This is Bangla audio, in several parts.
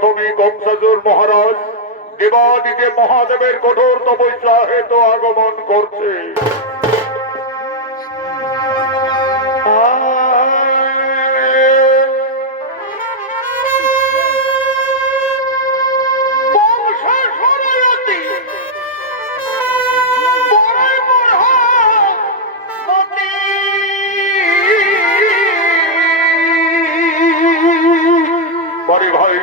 প্রথমেই কংসাসুর মহারাজ দেবাদিদেব মহাদেবের কঠোর তপস্যা হেতু আগমন করছে। ভাই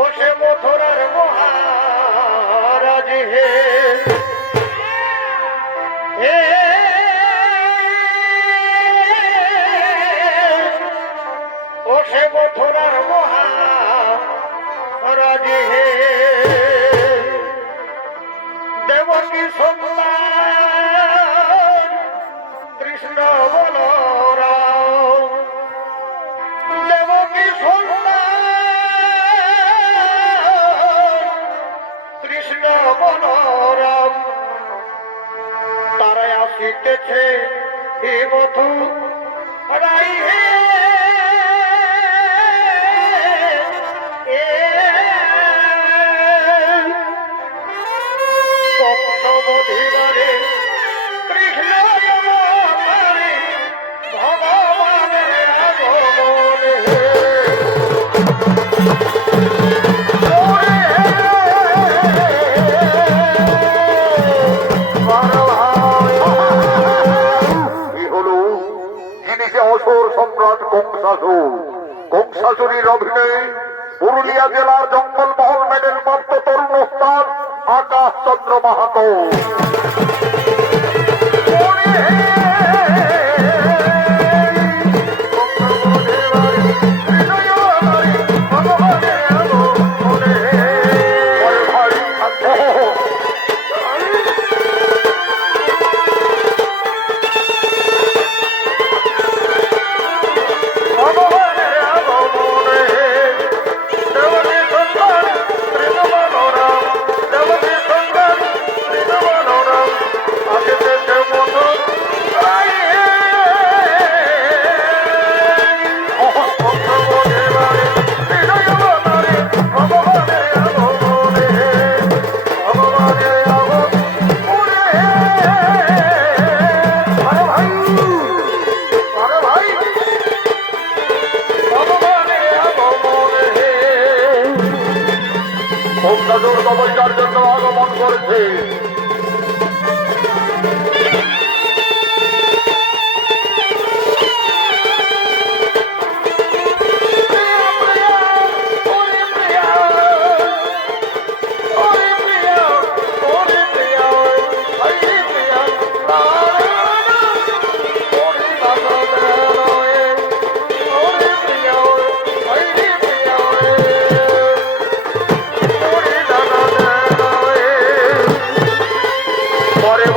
ওসে মথুরার মহারাজ হে হে ওসে মথুরার মহারাজ হে দেবকী সন্তান কৃষ্ণ বলরাম দেবকী সন্তান কৃষ্ণ বলরাম তারাই আসিতেছে হে মথু রাই হে কংসমধিবারে কৃষ্ণ ভগবানের আগমনে অসুর সম্রাট কংসাসুর। কংসাসুরীর অভিনয়ে পুরুলিয়া জেলার জঙ্গলমহল মেডেল প্রাপ্ত তরুণ ওস্তাদ আকাশ চন্দ্র মাহাতো। কংসাসুর তপস্যার জন্য আগমন করছে। পরে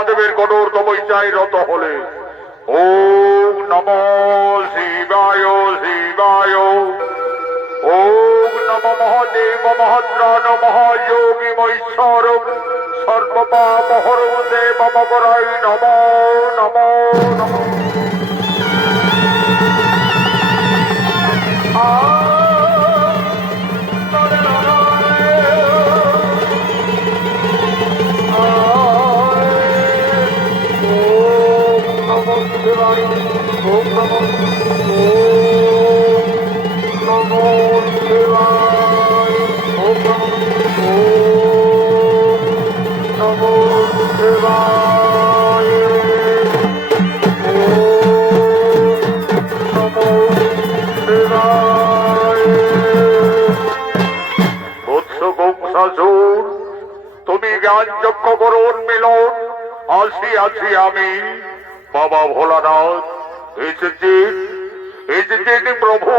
মহাদেবের কঠোর তপস্যায় রত হলে ওম নমো শিবায় শিবায় ওম নমো মহাদেব মহাত্রাণ মহাযোগী মৈশ্বর সর্বপাপ হরং দেব মকরাই নমো নমো নমো। তুমি জ্ঞান যজ্ঞ করুন মিলন আসি আছি আমি বাবা ভোলানাথ এসেছেন প্রভু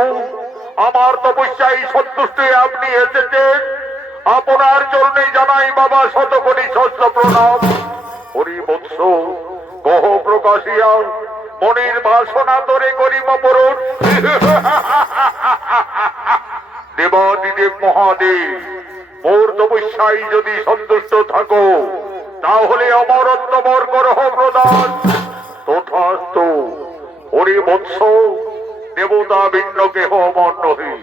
আমার তপস্যায় সন্তুষ্টি আপনি এসেছেন আপনার জন্যই জানাই বাবা শতকোটি সহস্র প্রণাম। হরি বৎস গহ প্রকাশিয়া মনির বাসনা ধরে করিব পূরণ। দেবাদিদেব মহাদেব মোর তপস্যায় যদি সন্তুষ্ট থাকো তাহলে অমরত্ব মোর করহ প্রদান। তথাস্তু। হরি বৎস দেবতা ভিন্ন কেহ অমর নহে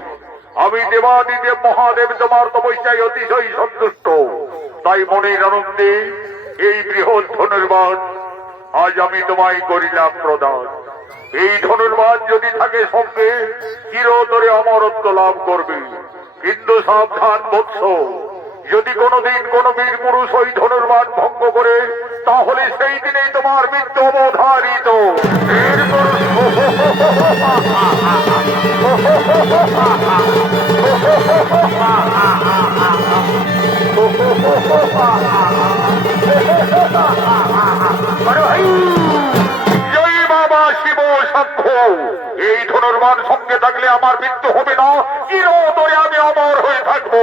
আমি দেবাদিদেব মহাদেব তোমার তপস্যায় অতিশয় সন্তুষ্ট তাই মনের আনন্দে এই বৃহৎ ধনুর্বাণ আজ আমি তোমায় করিলাম প্রদান। এই ধনুর্বাণ যদি থাকে সঙ্গে চিরতরে অমরত্ব লাভ করবে কিন্তু সাবধান বৎস যদি কোনদিন কোন বীর পুরুষ ওই ধনুর্বাণ ভঙ্গ করে তাহলে সেই দিনেই তোমার মৃত্যু অবধারিত। জয় বাবা শিব সাক্ষ্য এই ধনুর্বাণ সঙ্গে থাকলে আমার মৃত্যু হবে না চিরতরে আমি অমর হয়ে থাকবো।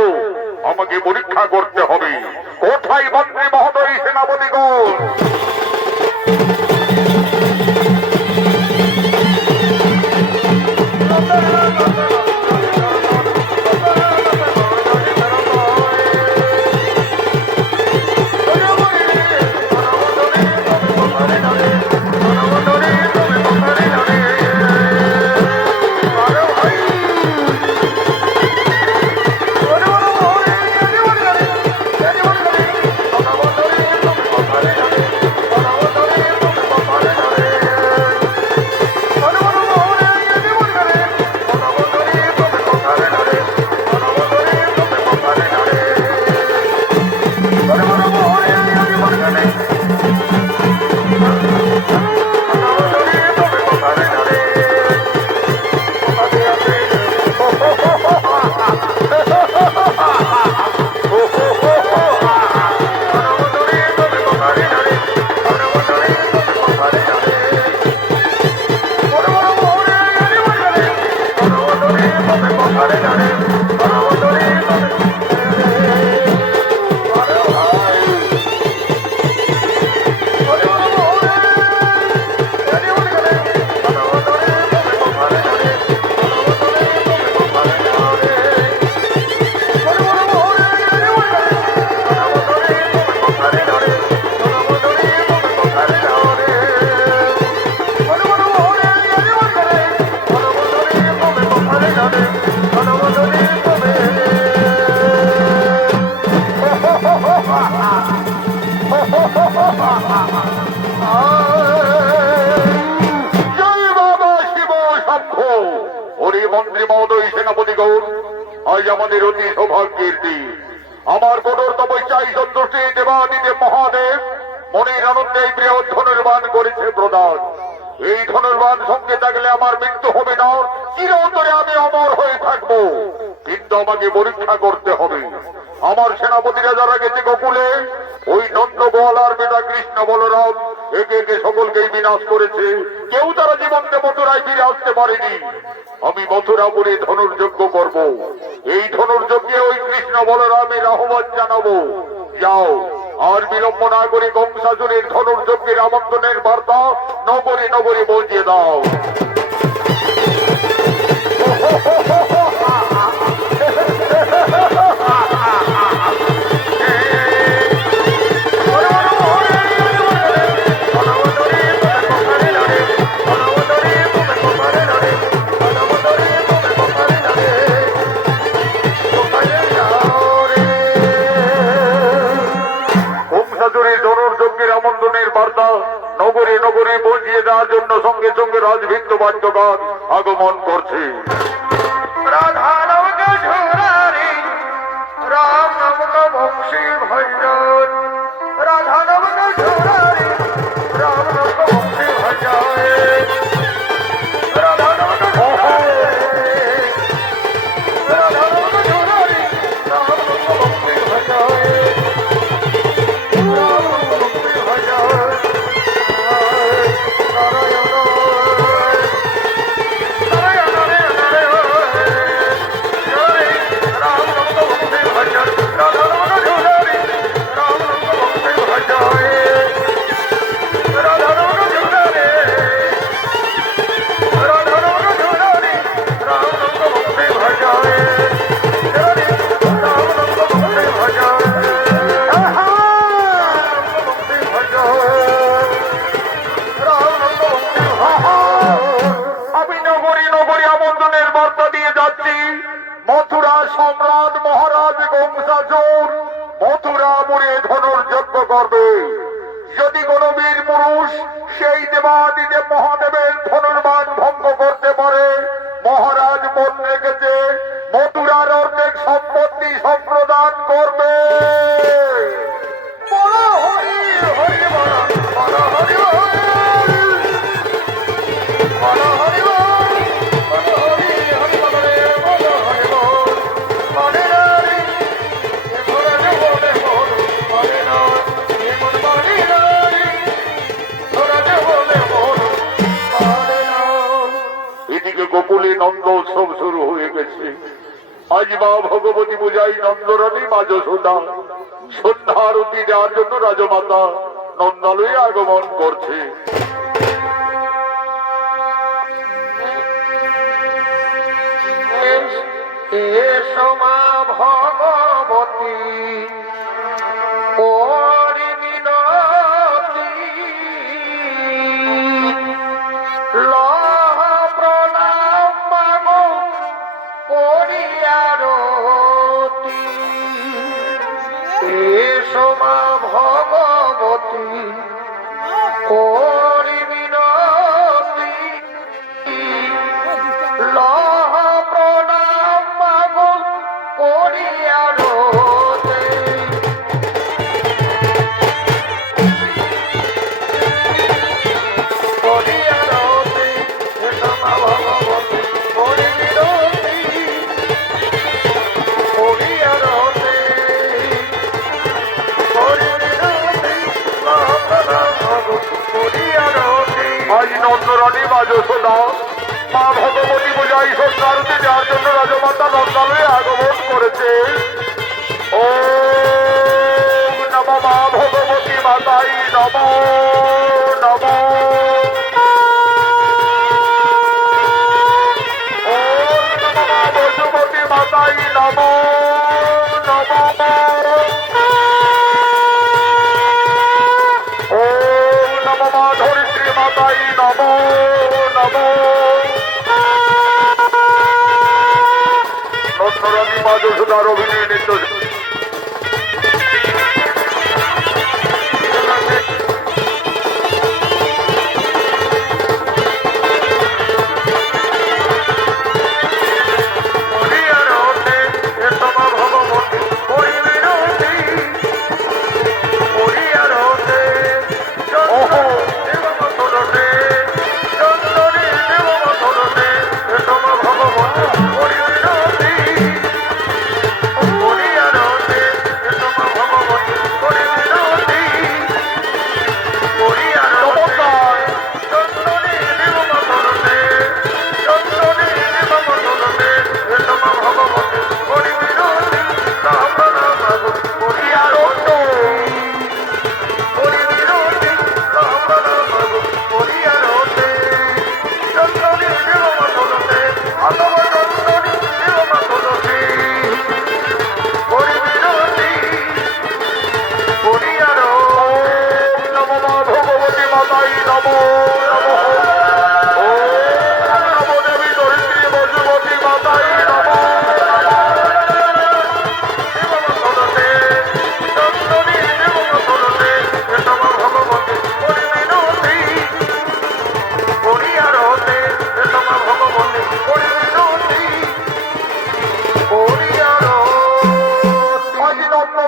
আমাকে পরীক্ষা করতে হবে কোথায় মন্ত্রী মহোদয় সেনাপতিগণ। মন্ত্রী মহোদয় সেনাপতিগণ আজ আমাদের অতি সৌভাগ্যের দিন আমার কঠোর তপস্যায় সন্তুষ্টি দেবাদিদেব মহাদেব মনের আনন্দে বৃহৎ ধনুর্বাণ করেছে প্রদান। এই ধনুর্বাণ সঙ্গে থাকলে আমার মৃত্যু হবে না চিরতরে আমি অমর হয়ে থাকবো কিন্তু আমাকে পরীক্ষা করতে হবে। আমার সেনাপতিরা যারা গেছে গোকুলে ওই নন্দ গোয়ালার বেটা কৃষ্ণ বলরাম একে একে সকলকেই বিনাশ করেছে কেউ তারা জীবনকে মথুরায় ফিরে আসতে পারেনি। আমি মথুরাপুরে ধনুর্যজ্ঞ করব এই ধনুর্যজ্ঞে ওই কৃষ্ণ বলরামের আহ্বান জানাবো। যাও আর বিলম্ব না করে কংসাসুরের ধনুর্যজ্ঞের আমন্ত্রণের বার্তা নগরী নগরী পৌঁছে দাও। আমন্ত্রণের বার্তা নগরে নগরে পৌঁছিয়ে দেওয়ার জন্য সঙ্গে সঙ্গে রাজভিত্ত বাদ্যগান আগমন করছে। রাধা নামক ঝুরারি রাম নামক বংশী ভজন, রাধা নামক ঝুরারি রাম নামক বংশী ভজন, রাধা নামক ঝুরারি রাধা নামক ঝুরারি রাম নামক বংশী ভজন। মথুরা সম্রাট মহারাজ কংসাসুর মথুরাপুরে ধনুর্যজ্ঞ করবে। যদি কোন বীর পুরুষ সেই দেবাদিদেব মহাদেবের ধনুর্বাণ ভঙ্গ করতে পারে, মহারাজ মন রেখেছে মথুরার অর্ধেক সম্পত্তি সম্প্রদান করবে। হরি হরি বল হরি গোকুলে নন্দ উৎসব শুরু হয়ে গেছে। আজ মা ভগবতী পূজাই নন্দরানী মা যশোদা সন্ধ্যা আরতি দেওয়ার জন্য রাজমাতা নন্দালয়ে আগমন করছে। এসো মা ভগবতী ওরি মিনতি, লহ প্রণাম মাগো করিয়ারতি। এসো মা ভগবতী ওরি মিনতি, লহ প্রণাম মাগো করিয়ারতি। করিয়ারতি এসো মা ভগবতী ওরি মিনতি, করিয়ারতি আজ নন্দরানী মা যশোদা মা ভগবতী পূজায় সন্ধ্যারতি দেওয়ার জন্য রাজমাতা নন্দালয়ে আগমন করেছে। ওম নমঃ মা ভগবতী মাতাই নমো নমো। ওম নমঃ মা ভগবতী মাতাই নমো নমো। ওম নমঃ মা ধরিত্রী মাতাই নমো নমো। নন্দরানী মা যশোদার অভিনয় নৃত্য ভগবতী মাতাই নমো নমঃ। ওম নমো দেবী ধরিত্রী বসুমতী মাতাই নমো শিববন্দনতে চন্দনী শিববন্দনতে নম ভগবতী পরিমিনতি পরিয়ারতে নম ভগবতী পরিমিনতি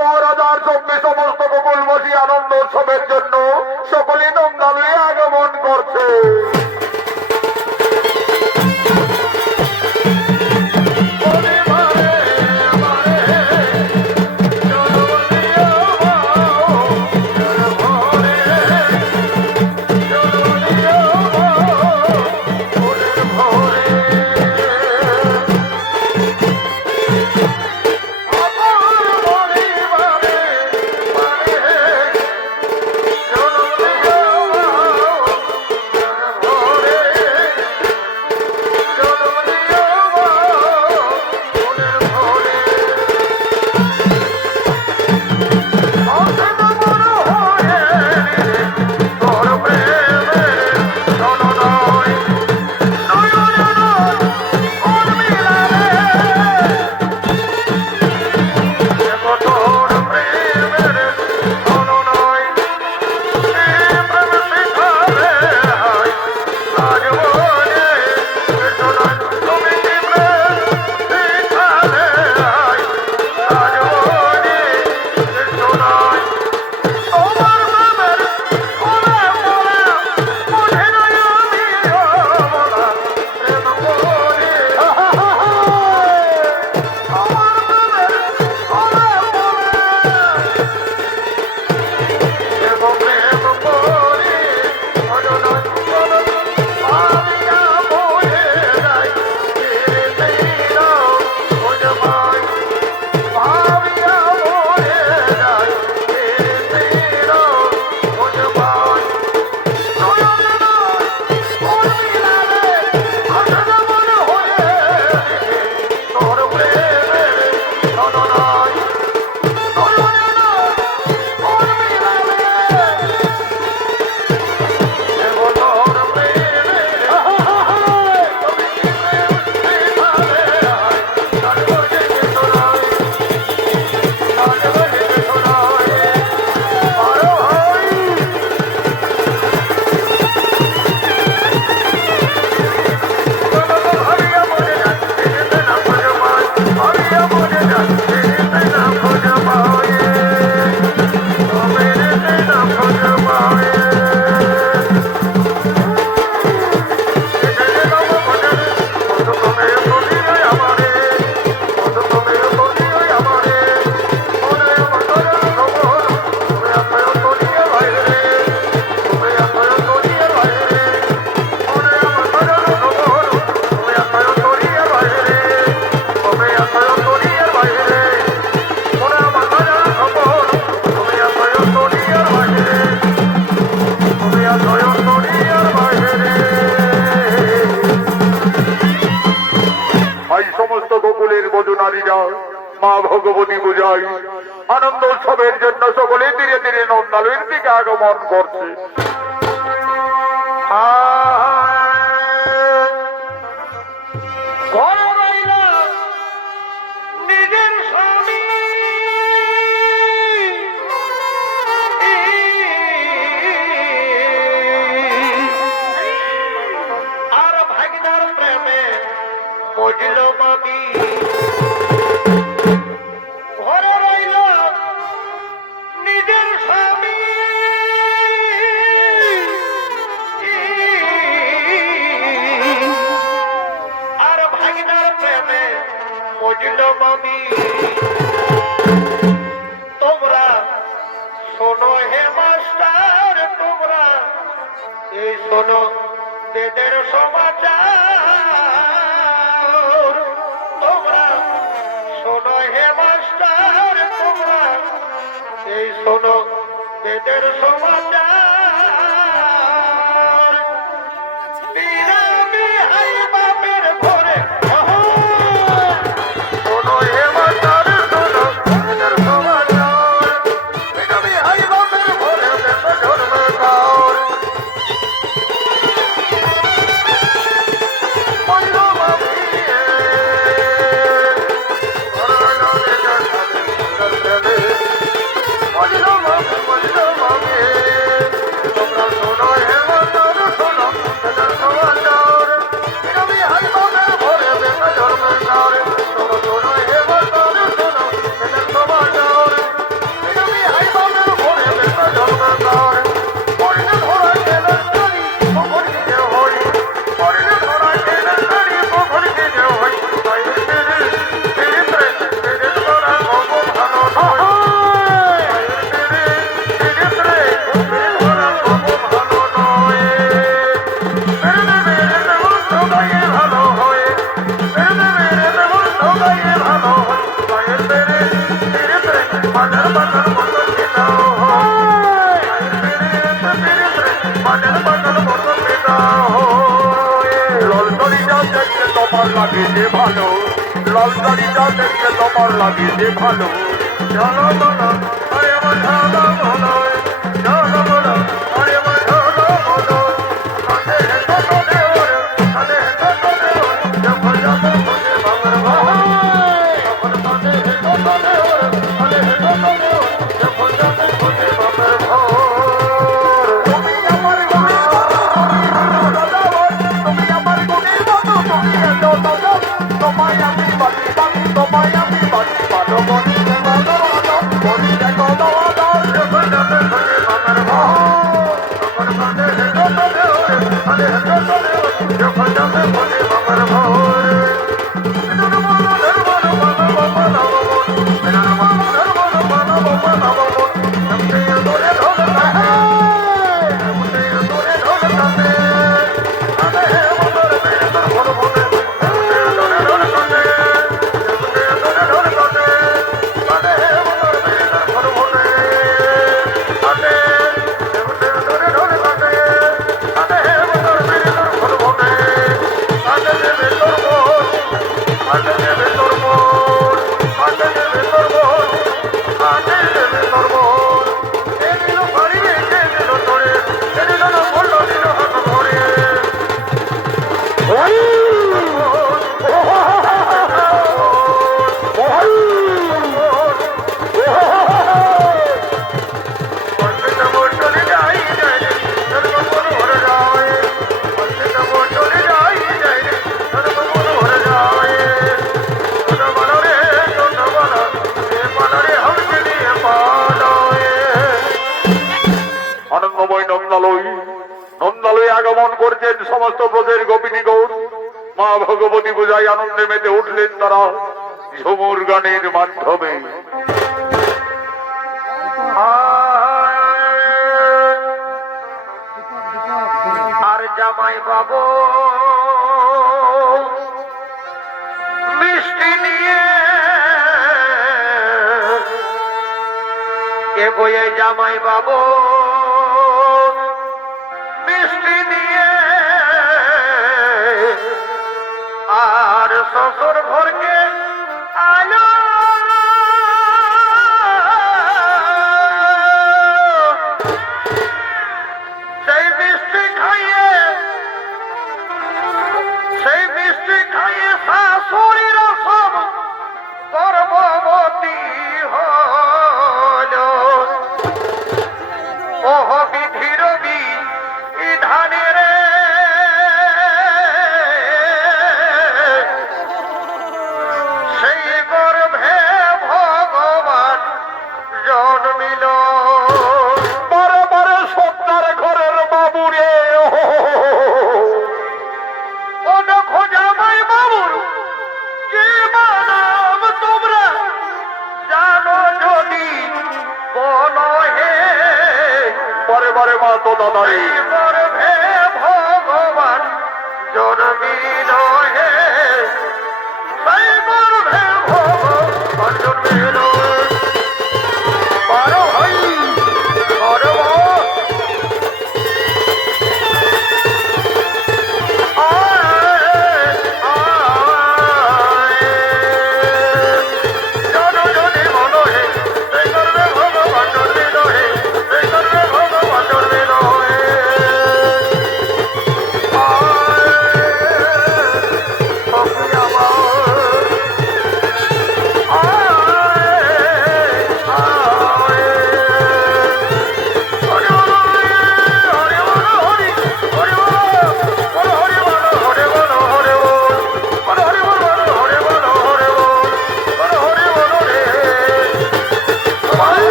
মহারাজার সঙ্গে সমস্ত গোকুলবাসী আনন্দ উৎসবের জন্য সকলে দমদমে আগমন করছে। মা ভগবতী পূজায় আনন্দ উৎসবের জন্য সকলে ধীরে ধীরে নন্দালয়ের দিকে আগমন করছে। তোমরা শোনো হে মাস্টার, তোমরা এই শোনো বেদের সমাচার। তোমরা শোনো হে মাস্টার, তোমরা এই শোনো বেদের সমাচার। ললকারিটা দেখতে তোমার লাগে যে ভালো, ললকারিটা দেখতে তোমার লাগে যে ভালো। চলো বলো আরে আমার ঝালো বলো, চলো বলো আরে আমার ঝালো বলো। কাঁধে হেঁটো কাঁধে ওরে, কাঁধে হেঁটো কাঁধে ওরে, যখন যাবে কাঁধে বাবার ভাই। যখন কাঁধে হেঁটো কাঁধে ওরে, কাঁধে হেঁটো কাঁধে ওরে, যখন যাবে কাঁধে বাবার ভাই। তুমি আমার গুণের মতো, তুমি আমার গুণের মতো, তুমি এত দাদা। তোমায় আমি বাঁচি বাঁচি, তোমায় আমি বাঁচি ভালো, বলি দেখো দাদা, বলি দেখো দাদা, যখন যাবে কাঁধে বাবার ভাই। যখন কাঁধে হেঁটো কাঁধে ওরে, কাঁধে হেঁটো কাঁধে ওরে, যখন যাবে কাঁধে বাবার ভাই। আনন্দময় নন্দালয়, নন্দালয়ে আগমন করছেন সমস্ত ব্রজের গোপিনী গৌর। মা ভগবতী পূজায় আনন্দে মেতে উঠলেন তারা ঝুমুর গানের মাধ্যমে। আর জামাই বাবু মিষ্টি নিয়ে এগোয়ে, জামাই বাবু মিষ্টি নিয়ে আর শ্বশুর ঘরকে আলো। সেই মিষ্টি খাইয়ে, সেই মিষ্টি খাইয়ে শাশুড়ির সব গর্ভবতী হল। ওহ বিধির বিধানের সেই গর্ভে ভগবান জন্মিল। বড় বড় সত্তার ঘরের বাবুরে, ও দেখো জামাই বাবুর কি নাম তোমরা জানো যদি বলো হে। পরে পরে মা তো দাদাই গর্ভে ভগবান জন্মিল হে, সেই গর্ভে ভগবান জন্মিল। বারো ভাই গর্ভ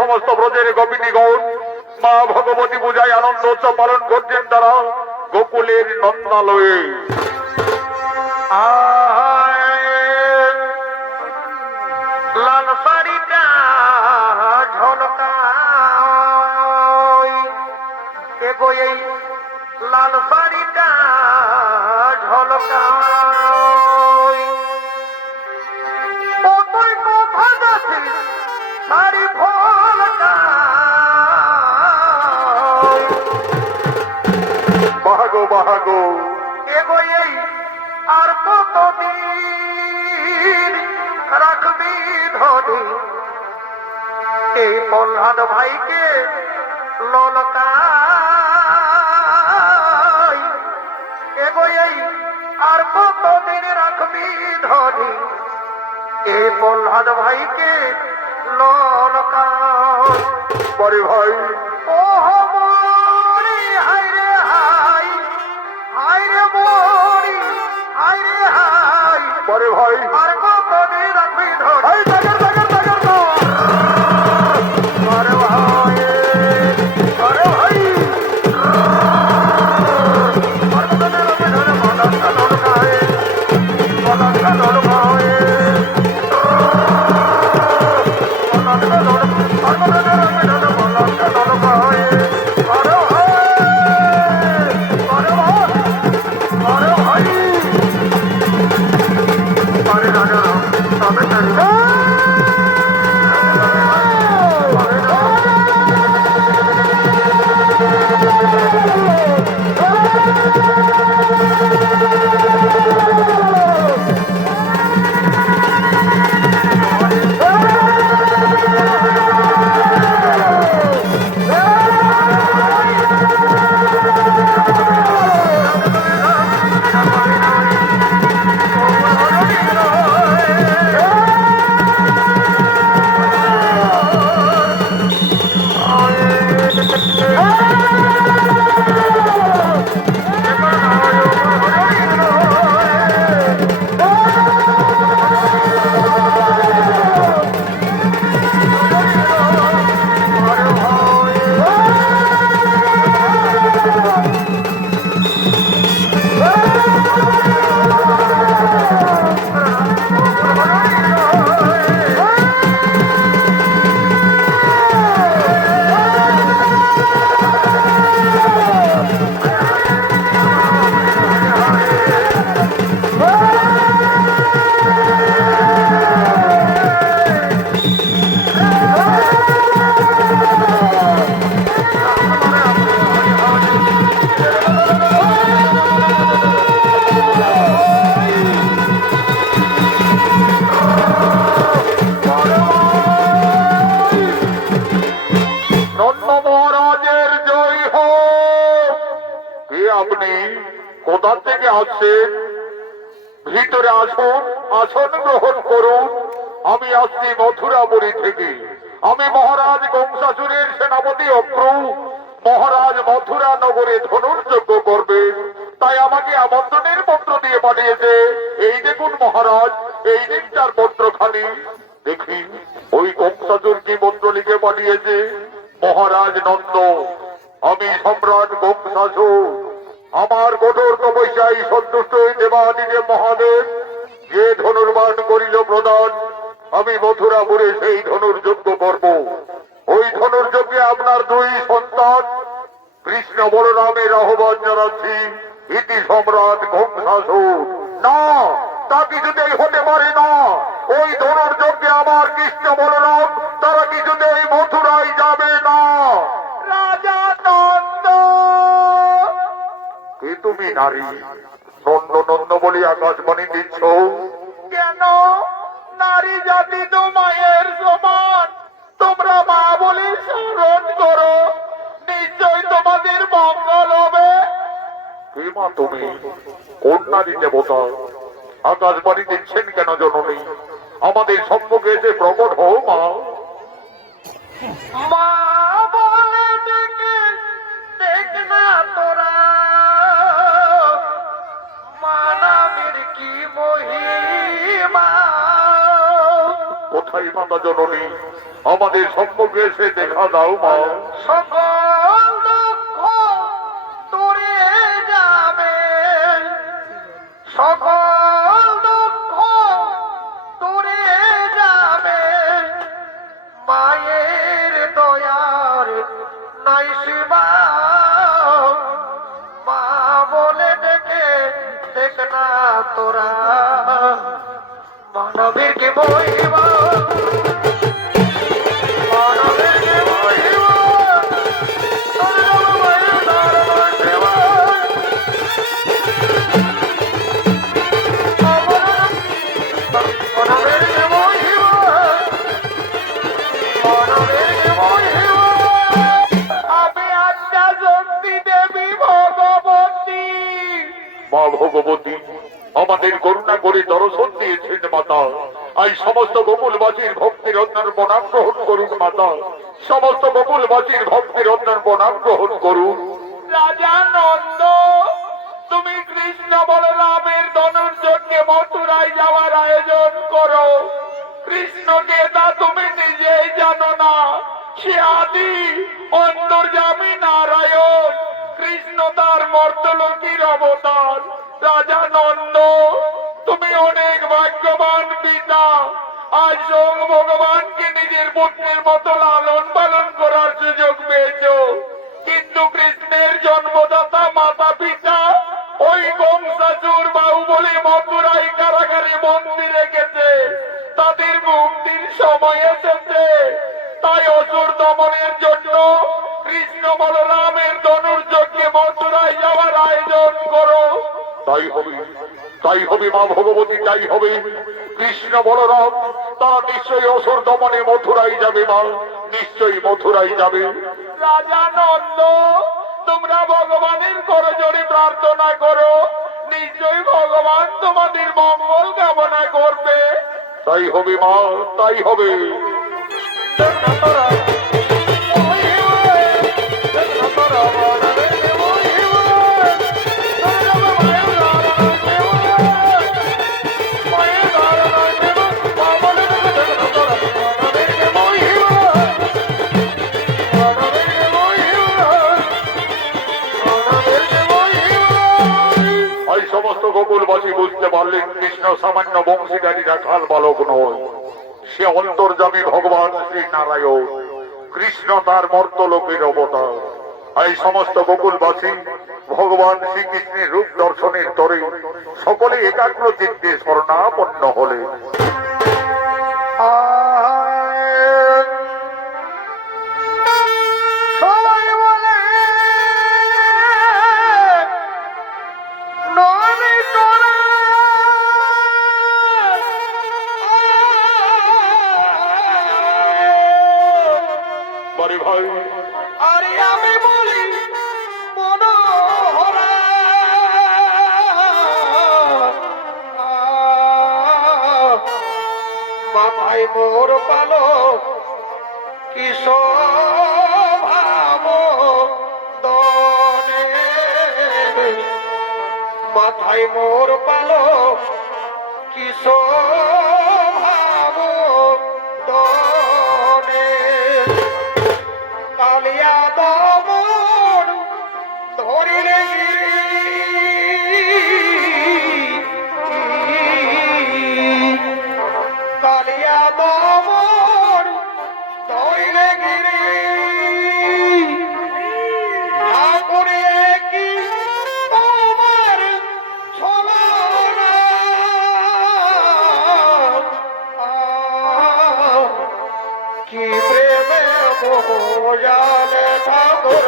সমস্ত ব্রজের গোপিনী গৌর। মা ভগবতী পূজায় আনন্দ উৎসব পালন করছেন তারা গোকুলের নন্দালয়ে। আয় মাগো। এগোই আর কতদিন রাখবি ধনী এই প্রহ্লাদ ভাইকে ললকাই এগোই আর কতদিন রাখবি ধনী এই প্রহ্লাদ ভাইকে ললকাই। পরে ভাই ও মরি হাই রে হাই হাই রে মরি হাই রে হাই পরে ভাই আর কতদিন রাখবি ধনী ভাই টাকার টাকার টাকার তো আরে ভাই আরে ভাই আর কতদিন রাখবি ধনী মালাকা লড়কায় মালাকা লড়কায় মালাকা লড় আর কতদিন রাখবি ধনী মালাকা লড়কায় আরে ভাই আরে ভাই আরে ভাই আরে রাজা তবে চল নন্দ মহারাজের জয় হোক। কে আপনি? কোথা থেকে আসছেন? ভিতরে আসুন, আসন গ্রহণ করুন। আমি আসছি মথুরাপুরী থেকে। আমি মহারাজ কংসাসুরের সেনাপতি অক্রু। মহারাজ মথুরা নগরে ধনুর্যজ্ঞ করবেন, তাই আমাকে আমন্ত্রণের পত্র দিয়ে পাঠিয়েছে। এই দেখুন মহারাজ, এই দিনটার পত্রখানি দেখি। ওই কংসাসুর কি পত্র লিখে পাঠিয়েছে? মহারাজ নন্দ, আমি সম্রাট কংসাসুর। আমার কঠোর তপস্যায় সন্তুষ্ট দেবাদিদেব মহাদেব যে ধনুর্বাণ করিল প্রদান, আমি মথুরাপুরে সেই ধনুর্যজ্ঞ করব। ওই ধনুর্যজ্ঞে আপনার দুই সন্তান কৃষ্ণ বলরামের আহ্বান জানাচ্ছি। ইতি সম্রাট কংসাসুর। না, তা কিছুতেই হতে পারে না। ওই ধনুর্যজ্ঞে আমার কৃষ্ণ বলরাম তারা কিছুতেই মথুরায় যাবে না। রাজা নন্দ কে তুমি নারী? নন্দ নন্দ বলে আকাশবাণী দিচ্ছ? কেন নারী জাতি তো মায়ের সমান, তোমরা মা বলে স্মরণ করো, নিশ্চয় তোমাদের মঙ্গল হবে। কে মা তুমি? কোন নারী দেবতা? আকাশবাণী দিচ্ছেন কেন জননী? আমাদের সম্মুখে এসে প্রকট হও মা। মা বলে ডেকে দেখ না তোরা, মানামের কি মহিমা। কোথায় মাতা জননী? আমাদের সম্মুখে এসে দেখা দাও মা। সকল দুঃখ দূরে যাবে, সকল দুঃখ দূরে যাবে, মায়ের দয়ার নাই সীমা। মা বলে ডেকে দেখ না তোরা, মানবের কি মহিমা, মানবের কি মহিমা। তোর মায়ের দরবার সেবা, দিচ্ছেন মাতা। এই সমস্ত গোকুলবাসীর ভক্তির অন্যান্য প্রণাম গ্রহণ করুন মাতা। সমস্ত গোকুলবাসীর ভক্তির অন্যান্য প্রণাম গ্রহণ করুন। রাজা নন্দ, তুমি কৃষ্ণ বলরামের ধনুর্যজ্ঞে মথুরায় যাওয়ার আয়োজন করো। কৃষ্ণকে তা তুমি নিজেই জানো না। সে আদি অন্তর্যামী নারায়ণ। কৃষ্ণ তার মর্তলোকীর অবতার। রাজা নন্দ, তুমি অনেক ভাগ্যবান পিতা। আজ স্বয়ং ভগবানকে নিজের পুত্রের মতো লালন পালন করার সুযোগ পেয়েছো। কিন্তু কৃষ্ণের জন্মদাতা মাতা পিতা ওই কংসাসুর বাহুবলী মথুরায় কারাগারে বন্দী রেখেছে। তাদের মুক্তির সময় এসেছে। তাই অসুর দমনের জন্য কৃষ্ণ বলরামের ধনুর্যজ্ঞে মথুরায় যাওয়ার আয়োজন করো। তাই হবে, তাই হবে মা ভগবতী, তাই হবে। কৃষ্ণ বলরাম তারা নিশ্চয়ই অসুর দমনে মথুরায় যাবে মা, নিশ্চয়ই মথুরায় যাবে। রাজা নন্দ, তোমরা ভগবানের করজোড়ে প্রার্থনা করো। নিশ্চয়ই ভগবান তোমাদের মঙ্গল কামনা করবে। তাই হবে মা, তাই হবে। এই সমস্ত গোকুলবাসী বুঝতে পারলেন কৃষ্ণ সামান্য বংশীধারী রাখাল বালক নয়, সে অন্তর্যামী ভগবান শ্রী নারায়ণ। কৃষ্ণ তার মর্তলোকের অবতার। এই সমস্ত গোকুলবাসী ভগবান শ্রীকৃষ্ণের রূপ দর্শনের তরে সকলে একাগ্র চিত্তে শরণাপন্ন হলে। সবাই বলে ননি তোরা বারে ভাই, আরে আমি বলি মনোহরা। মাথায় মোর পালো কিশোর ভাব দনে। মাথায় মোর পালো কিশোর ভাব দনে। কালিয়া দমন ধরিলে কালিয়া দমন ধরিলে গিরি। ঠাকুরে কি তোমার ছলনা। কি প্রেমে মোজালে ঠাকুর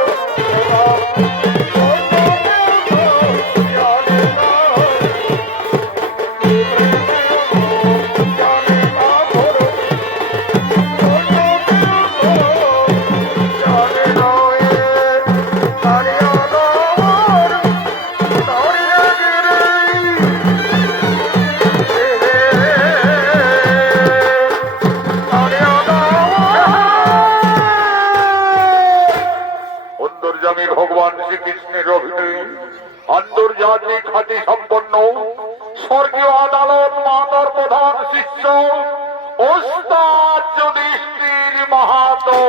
অন্তর্যামী ভগবান শ্রীকৃষ্ণের অভিনয় আন্তর্জাতিক খ্যাতি সম্পন্ন স্বর্গীয় আদালত মাতার প্রধান শিষ্য ওস্তাদ যুধিষ্ঠির মাহাতো।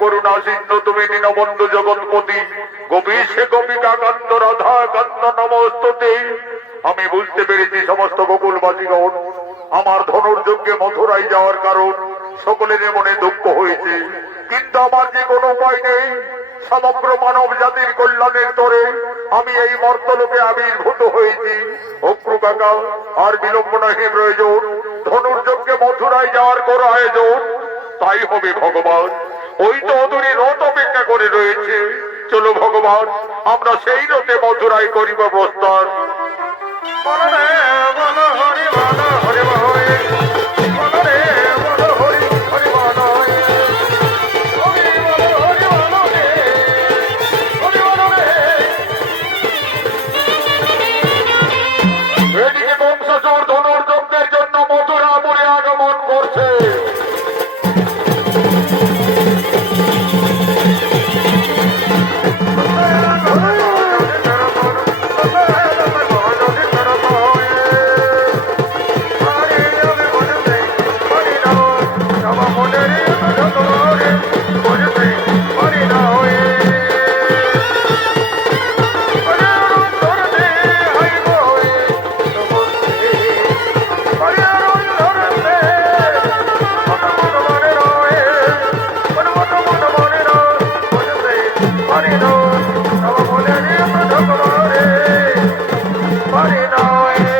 করুণা সিন্ধু তুমি দীনবন্ধু জগৎপতি গোপী সে গোপিকা কান্ত রাধা কান্ত নমস্তুতে। আমি বুঝতে পেরেছি সমস্ত গোকুলবাসীগণ আমার ধনুর্যজ্ঞে মথুরায় যাওয়ার কারণ সকলের মনে দুঃখ হয়েছে, কিন্তু আমার যে কোনো উপায় নেই। সমগ্র মানব জাতির কল্যাণের তরে আমি এই মর্তলোকে আবির্ভূত হয়েছি। অক্রু কাকা আর বিলম্ব নহে প্রয়োজন, ধনুর্যজ্ঞে মথুরায় যাওয়ার কোনো আয়োজন তাই হবে ভগবান। ওই তো অদূরে রথ অপেক্ষা করে রয়েছে, চলো ভগবান আমরা সেই রথে মথুরায় করিব প্রস্থান। বলো রে বলো হরি বলো হরি বলে, বলো রে বলো হরি হরি বলো, হরি বলো হরি বলো রে, হরি বলো রে। এদিকে বংশচোর ধনুর্যজ্ঞের জন্য মথুরাপুরে আগমন করছে।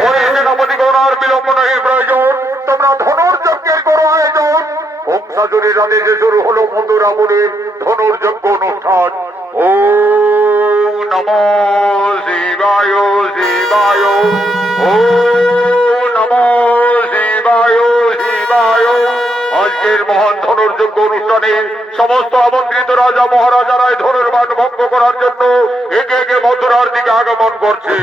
ওরে সেনাপতিগণ, আর বিলম্ব নহে প্রয়োজন, তোমরা ধনুর্যজ্ঞের করো আয়োজন। বংশাচুরের আদেশে শুরু হলো মথুরাপুরের ধনুর্যজ্ঞ অনুষ্ঠান। ওম নমো শিবায় শিবায়, ওম নমো শিবায় শিবায়। আজকের মহান ধনুর্যজ্ঞ অনুষ্ঠানে সমস্ত আমন্ত্রিত রাজা মহারাজারা ধনুর্বাণ ভঙ্গ করার জন্য একে একে মথুরার দিকে আগমন করছে।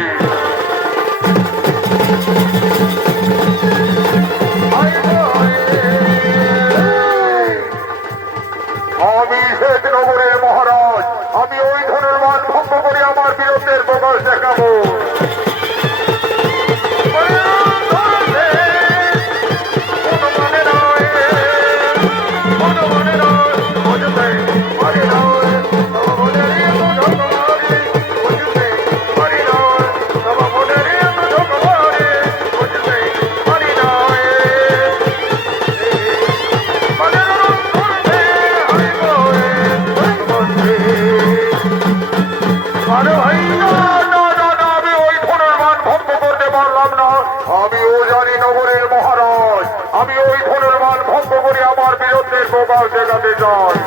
আমি শেষ নগরের মহারাজ, আমি ওই ধনুর্বাণ ভঙ্গ করে আমার বীরত্বের প্রকাশ দেখাবো। আমিও জানি নগরের মহারাজ, আমি ওই ধনুর্বাণ ভঙ্গ করে আমার বীরত্বের প্রকাশ দেখাতে চাই।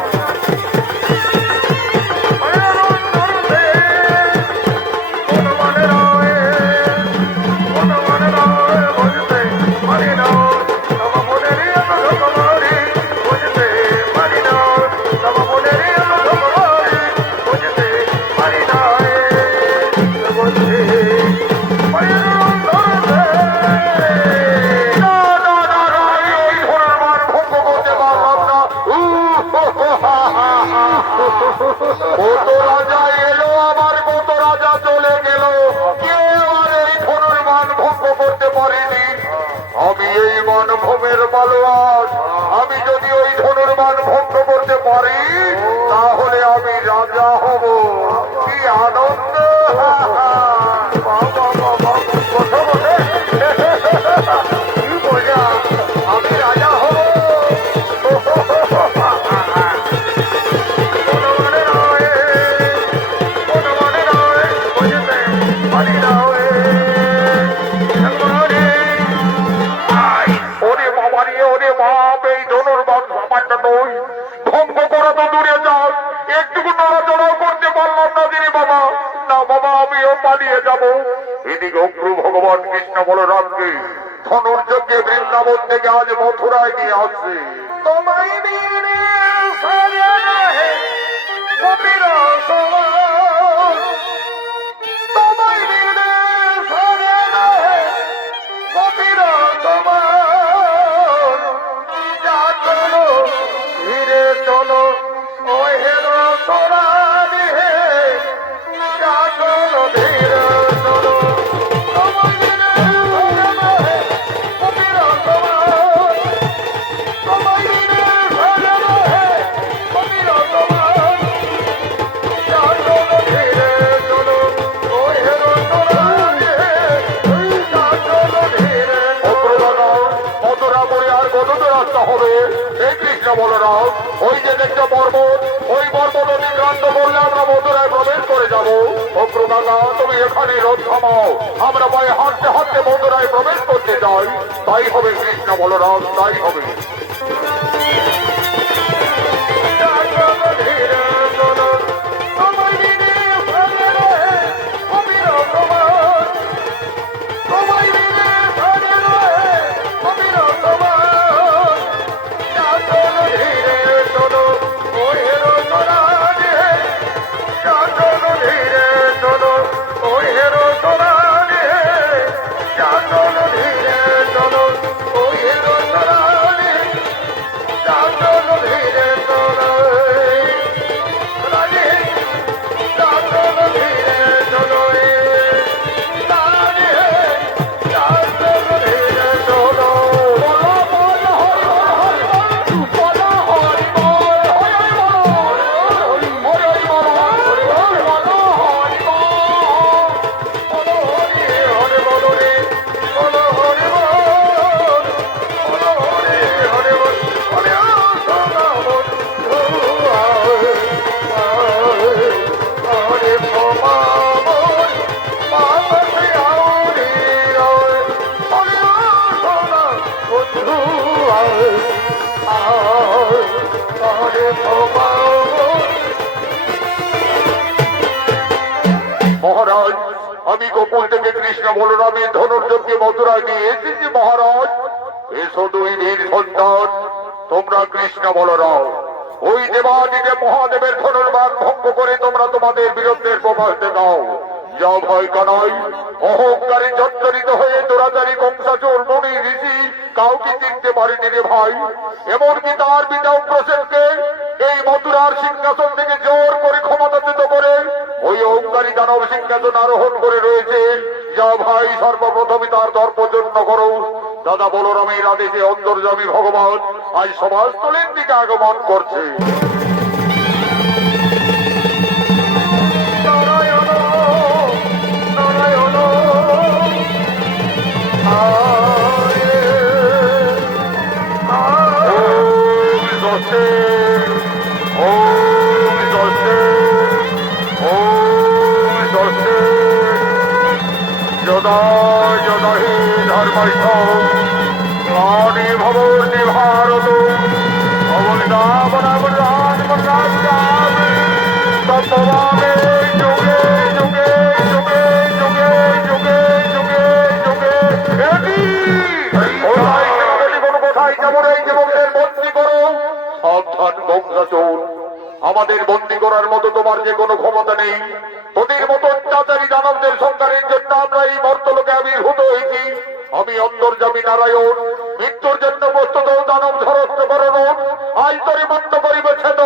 কত রাজা এলো আবার কত রাজা চলে গেল, কেউ আর এই ধনুর্বাণ ভঙ্গ করতে পারেনি। আমি এই বনভূমের পালোয়ান, আমি যদি ওই ধনুর্বাণ ভঙ্গ করতে পারি তাহলে আমি রাজা হব। কি আনন্দ! কি মজা, আমি রাজা হব। ভঙ্গ করা তো দূরে যাও, একটুকু নড়াচড়াও করতে পারলাম না দিদি বাবা। না বাবা, আমিও পালিয়ে যাব। এদিকে অগ্রু ভগবান কৃষ্ণ বলরামকে ধনুর্যজ্ঞে বৃন্দাবন থেকে আজ মথুরায় নিয়ে আসছে। তোমায় বিনে সাজানো হে গোপীর সমান, তোমায় বিনে সাজানো হে গোপীর সমান। যা চলো ধীরে চলো ও হেরো সোরানি হে, যা চলো ধীরে চলো। তোমায় বিনে সাজানো হে গোপীর সমান, তোমায় বিনে বলরা, ওই যে দেখছো পর্বত, ওই পর্বত অতিক্রান্ত করলে আমরা মথুরায় প্রবেশ করে যাব। অগ্রদাদা, তুমি এখানে রথ থামাও, আমরা পায়ে হাঁটতে হাঁটতে মথুরায় প্রবেশ করতে যাই। তাই হবে কৃষ্ণ বলরাম, তাই হবে। মহারাজ, আমি গোকুল থেকে কৃষ্ণ বলরামের ধনুর্যকে মথুরায় নিয়ে এসেছি। মহারাজ, এসো দুই বীর সন্তান, তোমরা কৃষ্ণ বলরাম। ওই দেবাদিদেব মহাদেবের ধনুর্বাণ ভঙ্গ করে তোমরা তোমাদের বীরত্বের প্রকাশ দেখাও। যা ভয় কানাই, অহংকারী জর্জরিত হয়ে দুরাচারী কংসাচোর মুনি ঋষি কাউকে চিনতে পারেনি রে ভাই। এমনকি তার পিতা উগ্রসেনকে এই মথুরার সিংহাসন থেকে জোর করে ক্ষমতাচ্যুত করে ওই অহংকারী দানব সিংহাসন আরোহণ করে রয়েছে। যা ভাই, সর্বপ্রথমে তার দর্পজন্য করো। দাদা বলরামের আদেশে অন্তর্যামী ভগবান আজ সভাস্থলের দিকে আগমন করছে। আমাদের বন্দী করার মতো তোমার যে কোনো ক্ষমতা নেই। তোদের মতো অত্যাচারী দানবদের সংহারের জন্য আমরা এই মর্তলোকে আবির্ভূত হয়েছি। আমি অন্তর্যামী নারায়ণ, মৃত্যুর জন্য বস্তুত দানব ধরস্ত করণ, আজ তরি মন্ত করিবে ছেদ।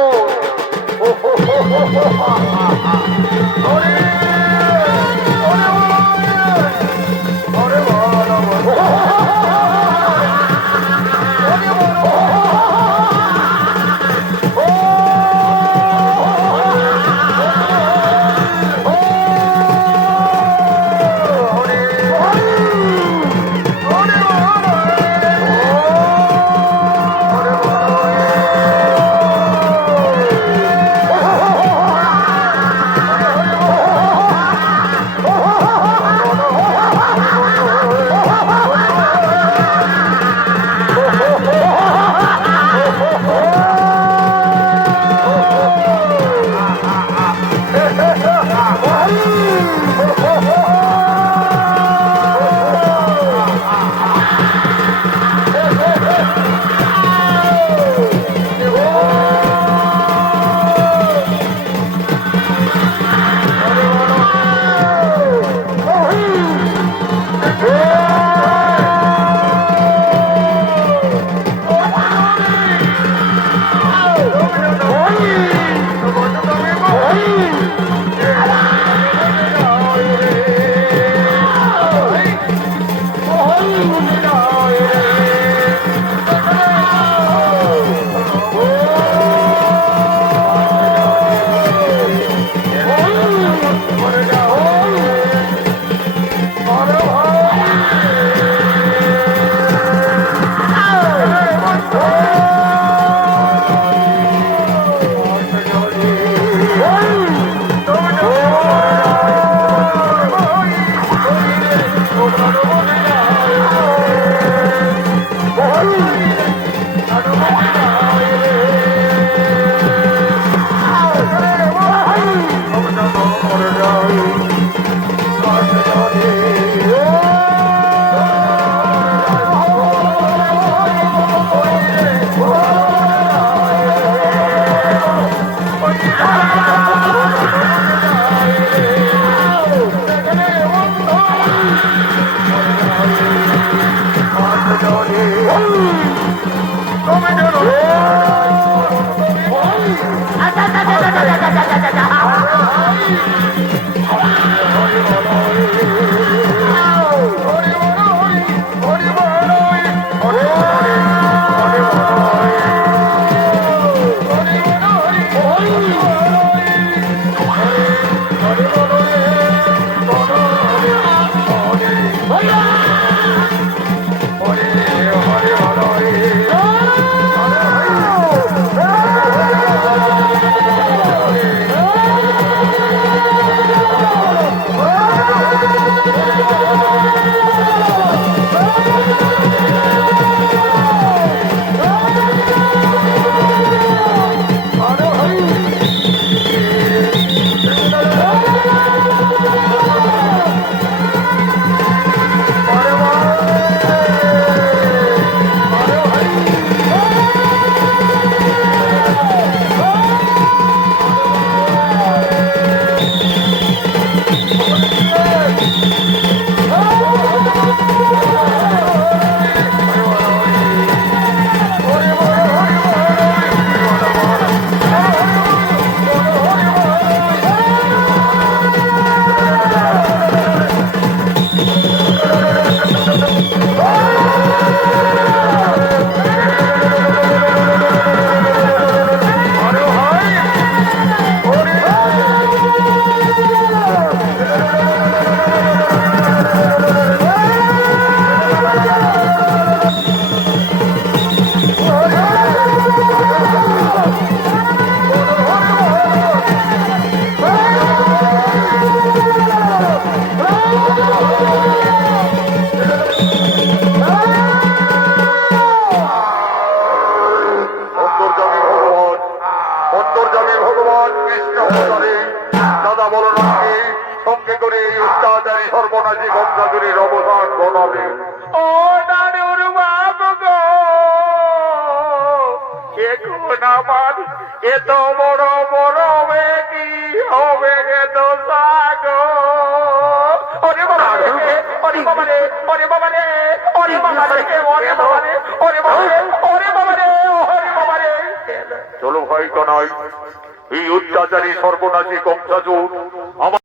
অন্তর্যামী ভগবান কৃষ্ণ অবতারে দাদা বলরামকে সঙ্গে করে এই অত্যাচারী সর্বনাশী গঙ্গাধরীর অবসান ঘটাবে। ও দাদুর বাপ গো, এখন আমার এত বড় বড় কি হবে এত সাগো। ওরে বাবা রে, ওরে বাবা রে, ওরে বাবা রে, ওরে বাবা রে, ওরে বাবা রে, ওরে বাবা রে, ওরে বাবা রে, ওরে বাবা রে। চলো ভাই কানাই, এই অত্যাচারী সর্বনাশী কংসাসুর আমার